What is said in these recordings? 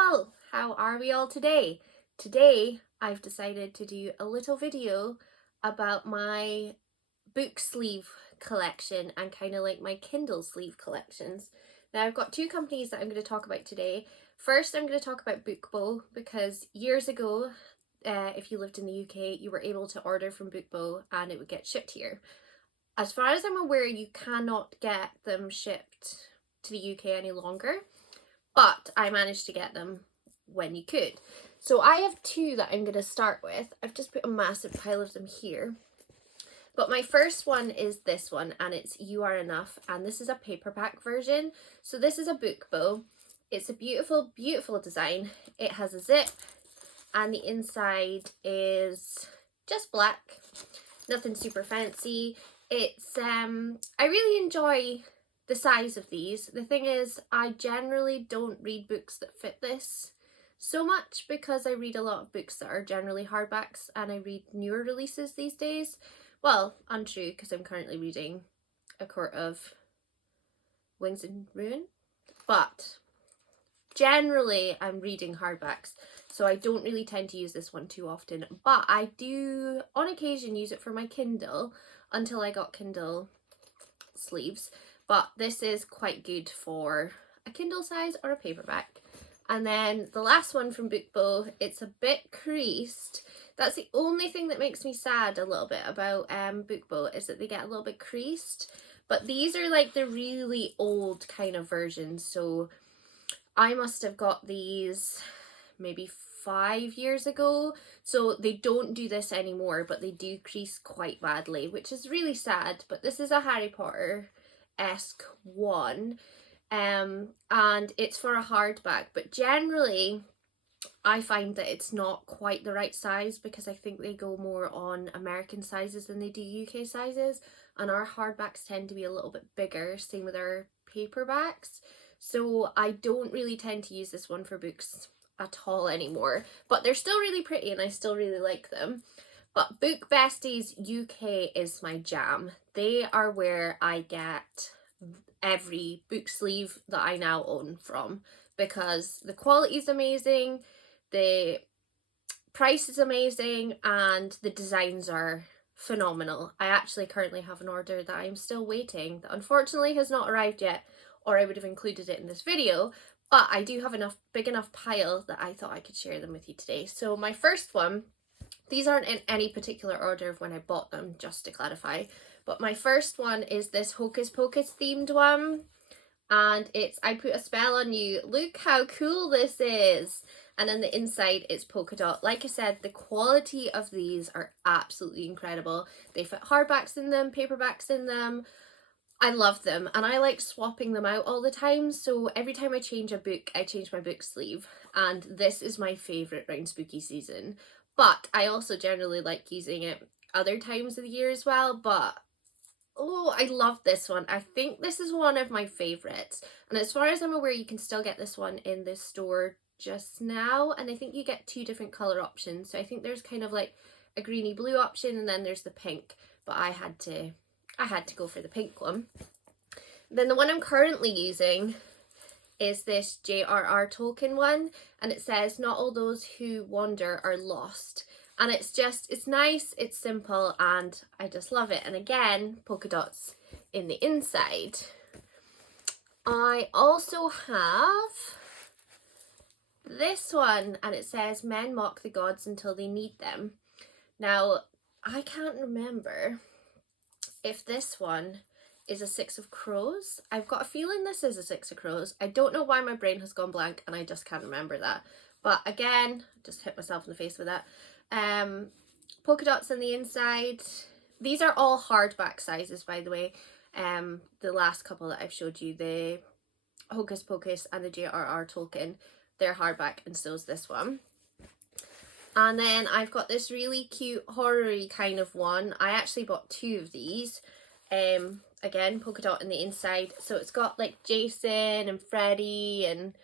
all! How are we all today? Today I've decided to do a little video about my book sleeve collection and kind of like my Kindle sleeve collections. Now I've got two companies that I'm going to talk about today. First I'm going to talk about Bookbo because years ago, if you lived in the UK, you were able to order from Bookbo and it would get shipped here. As far as I'm aware, you cannot get them shipped to the UK any longer, but I managed to get them when you could. So I have two that I'm going to start with. I've just put a massive pile of them here. But my first one is this one, and it's You Are Enough, and this is a paperback version. So this is a Bookbo. It's a beautiful, beautiful design. It has a zip, and the inside is just black. Nothing super fancy. It's I really enjoy the size of these. The thing is, I generally don't read books that fit this so much because I read a lot of books that are generally hardbacks and I read newer releases these days. Well, untrue, because I'm currently reading A Court of Wings and Ruin, but generally I'm reading hardbacks, so I don't really tend to use this one too often, but I do on occasion use it for my Kindle until I got Kindle sleeves. But this is quite good for a Kindle size or a paperback. And then the last one from Bookbo, it's a bit creased. That's the only thing that makes me sad a little bit about Bookbo, is that they get a little bit creased. But these are like the really old kind of versions, so I must have got these maybe 5 years ago, so they don't do this anymore, but they do crease quite badly, which is really sad. But this is a Harry Potter-esque one, and it's for a hardback, but generally I find that it's not quite the right size because I think they go more on American sizes than they do UK sizes, and our hardbacks tend to be a little bit bigger, same with our paperbacks. So I don't really tend to use this one for books at all anymore, but they're still really pretty and I still really like them. But Book Besties UK is my jam. They are where I get every book sleeve that I now own from, because the quality is amazing, the price is amazing, and the designs are phenomenal. I actually currently have an order that I'm still waiting that unfortunately has not arrived yet, or I would have included it in this video, but I do have enough big enough pile that I thought I could share them with you today. So my first one, these aren't in any particular order of when I bought them, just to clarify, but my first one is this Hocus Pocus themed one, and it's I Put a Spell on You. Look how cool this is. And on the inside it's polka dot. Like I said, the quality of these are absolutely incredible. They fit hardbacks in them, paperbacks in them. I love them, and I like swapping them out all the time, so every time I change a book, I change my book sleeve, and this is my favourite round spooky season. But I also generally like using it other times of the year as well, but oh, I love this one. I think this is one of my favourites, and as far as I'm aware, you can still get this one in this store just now, and I think you get two different colour options. So I think there's kind of like a greeny blue option, and then there's the pink, but I had to go for the pink one. Then the one I'm currently using is this J.R.R. Tolkien one, and it says, "Not all those who wander are lost." And it's nice, it's simple, and I just love it. And again, polka dots in the inside. I also have this one, and it says, "Men mock the gods until they need them." Now, I can't remember if this one is a Six of Crows. I've got a feeling this is a Six of Crows. I don't know why my brain has gone blank and I just can't remember that. But again, just hit myself in the face with that. Polka dots on the inside. These are all hardback sizes, by the way. The last couple that I've showed you, the Hocus Pocus and the J.R.R. Tolkien, they're hardback, and so is this one. And then I've got this really cute horror-y kind of one. I actually bought two of these. Again, polka dot in the inside. So it's got like Jason and Freddy and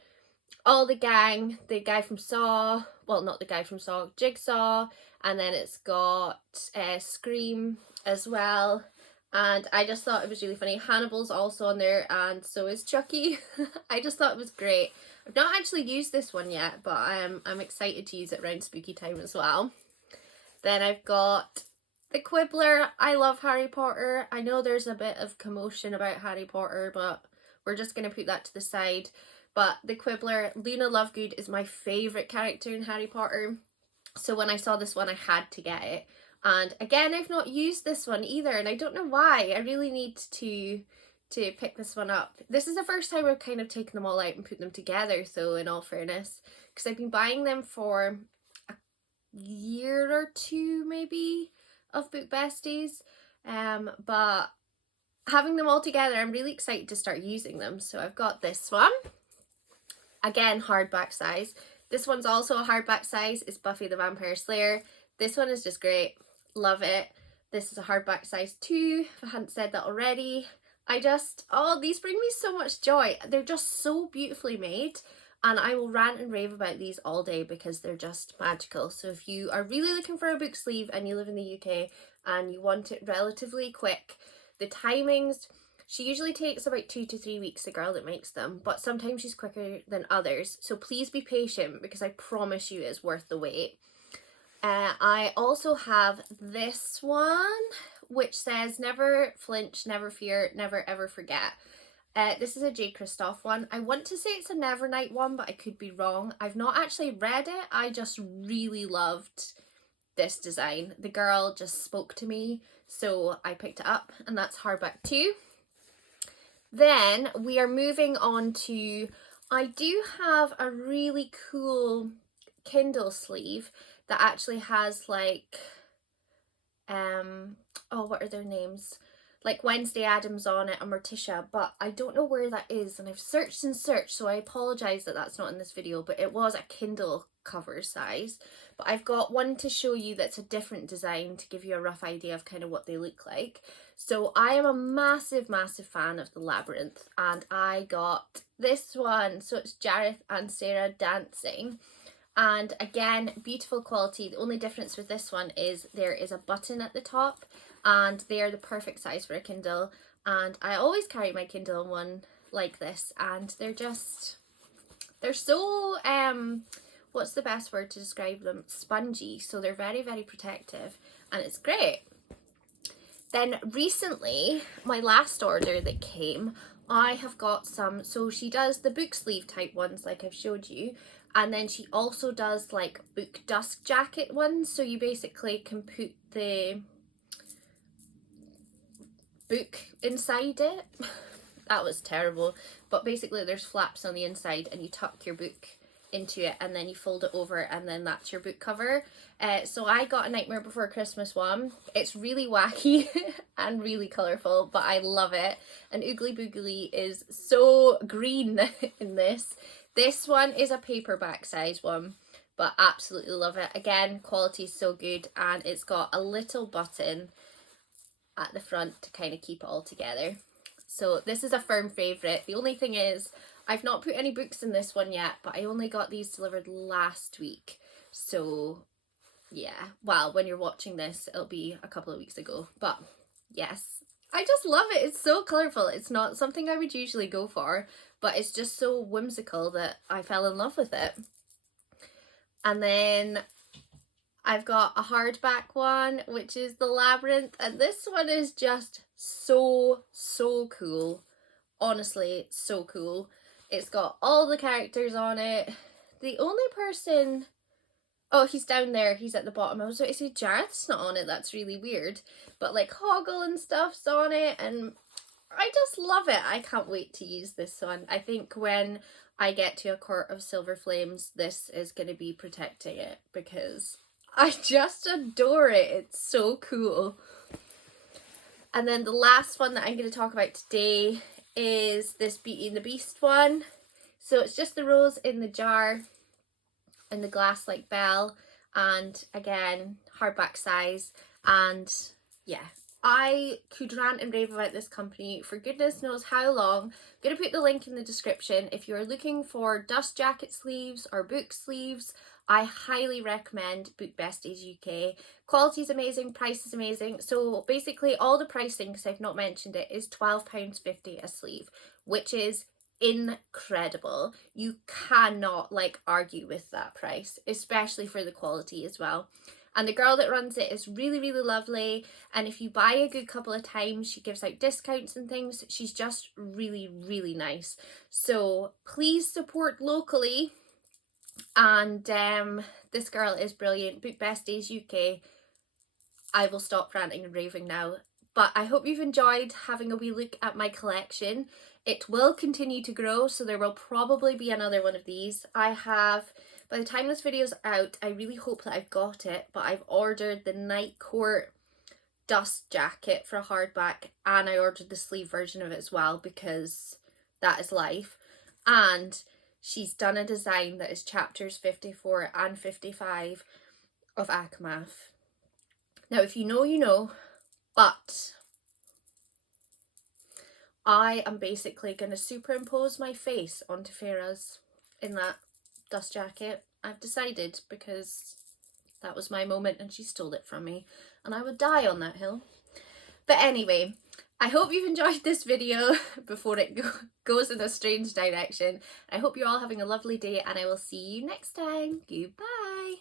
all the gang. The guy from Saw. Well, not the guy from Saw. Jigsaw. And then it's got Scream as well. And I just thought it was really funny. Hannibal's also on there, and so is Chucky. I just thought it was great. I've not actually used this one yet, but I'm excited to use it around spooky time as well. Then I've got the Quibbler. I love Harry Potter. I know there's a bit of commotion about Harry Potter, but we're just going to put that to the side. But the Quibbler, Luna Lovegood, is my favourite character in Harry Potter. So when I saw this one, I had to get it. And again, I've not used this one either, and I don't know why. I really need to pick this one up. This is the first time I've kind of taken them all out and put them together, so in all fairness, because I've been buying them for a year or two maybe of Book Besties, but having them all together, I'm really excited to start using them. So I've got this one, again hardback size. This one's also a hardback size. It's Buffy the Vampire Slayer. This one is just great, love it. This is a hardback size too, if I hadn't said that already. Oh, these bring me so much joy. They're just so beautifully made, and I will rant and rave about these all day because they're just magical. So if you are really looking for a book sleeve and you live in the UK and you want it relatively quick, the timings, she usually takes about 2 to 3 weeks, the girl that makes them, but sometimes she's quicker than others. So please be patient because I promise you it's worth the wait. I also have this one, which says never flinch, never fear, never ever forget. This is a J. Kristoff one. I want to say it's a Nevernight one, but I could be wrong. I've not actually read it. I just really loved this design. The girl just spoke to me, so I picked it up, and that's hardback too. Then we are moving on to, I do have a really cool Kindle sleeve that actually has like, oh, what are their names? Like Wednesday Addams on it and Morticia, but I don't know where that is, and I've searched and searched, so I apologise that that's not in this video, but it was a Kindle cover size. But I've got one to show you that's a different design to give you a rough idea of kind of what they look like. So I am a massive, massive fan of The Labyrinth, and I got this one. So it's Jareth and Sarah dancing. And again, beautiful quality. The only difference with this one is there is a button at the top, and they are the perfect size for a Kindle. And I always carry my Kindle in one like this, and they're so, what's the best word to describe them? Spongy. So they're very, very protective, and it's great. Then recently, my last order that came, I have got some, so she does the book sleeve type ones like I've showed you, and then she also does like book dust jacket ones, so you basically can put the book inside it. That was terrible, but basically there's flaps on the inside and you tuck your book into it and then you fold it over, and then that's your book cover. So I got a Nightmare Before Christmas one. It's really wacky and really colourful, but I love it. And Oogly Boogly is so green in this. This one is a paperback size one, but absolutely love it. Again, quality is so good, and it's got a little button at the front to kind of keep it all together. So this is a firm favourite. The only thing is, I've not put any books in this one yet, but I only got these delivered last week. So yeah, well, when you're watching this, it'll be a couple of weeks ago. But yes, I just love it. It's so colourful. It's not something I would usually go for, but it's just so whimsical that I fell in love with it. And then I've got a hardback one, which is The Labyrinth, and this one is just so, so cool. Honestly, so cool. It's got all the characters on it. The only person... Oh, he's down there. He's at the bottom. I was about to say Jareth's not on it. That's really weird. But like Hoggle and stuff's on it, and I just love it. I can't wait to use this one. I think when I get to a Court of Silver Flames, this is going to be protecting it because I just adore it. It's so cool. And then the last one that I'm going to talk about today is this Beauty and the Beast one. So it's just the rose in the jar and the glass like bell, and again hardback size. And yeah, I could rant and rave about this company for goodness knows how long. I'm going to put the link in the description. If you're looking for dust jacket sleeves or book sleeves, I highly recommend Book Besties UK. Quality is amazing, price is amazing. So basically all the pricing, because I've not mentioned it, is £12.50 a sleeve, which is incredible. You cannot like argue with that price, especially for the quality as well. And the girl that runs it is really, really lovely. And if you buy a good couple of times, she gives out discounts and things. She's just really, really nice. So please support locally. And this girl is brilliant. Book Besties UK. I will stop ranting and raving now. But I hope you've enjoyed having a wee look at my collection. It will continue to grow, so there will probably be another one of these. I have, by the time this video's out, I really hope that I've got it, but I've ordered the Night Court dust jacket for a hardback, and I ordered the sleeve version of it as well, because that is life. And she's done a design that is chapters 54 and 55 of Akamath. Now, if you know, you know, but I am basically going to superimpose my face onto Farah's in that dust jacket. I've decided, because that was my moment and she stole it from me, and I would die on that hill. But anyway, I hope you've enjoyed this video before it goes in a strange direction. I hope you're all having a lovely day, and I will see you next time. Goodbye.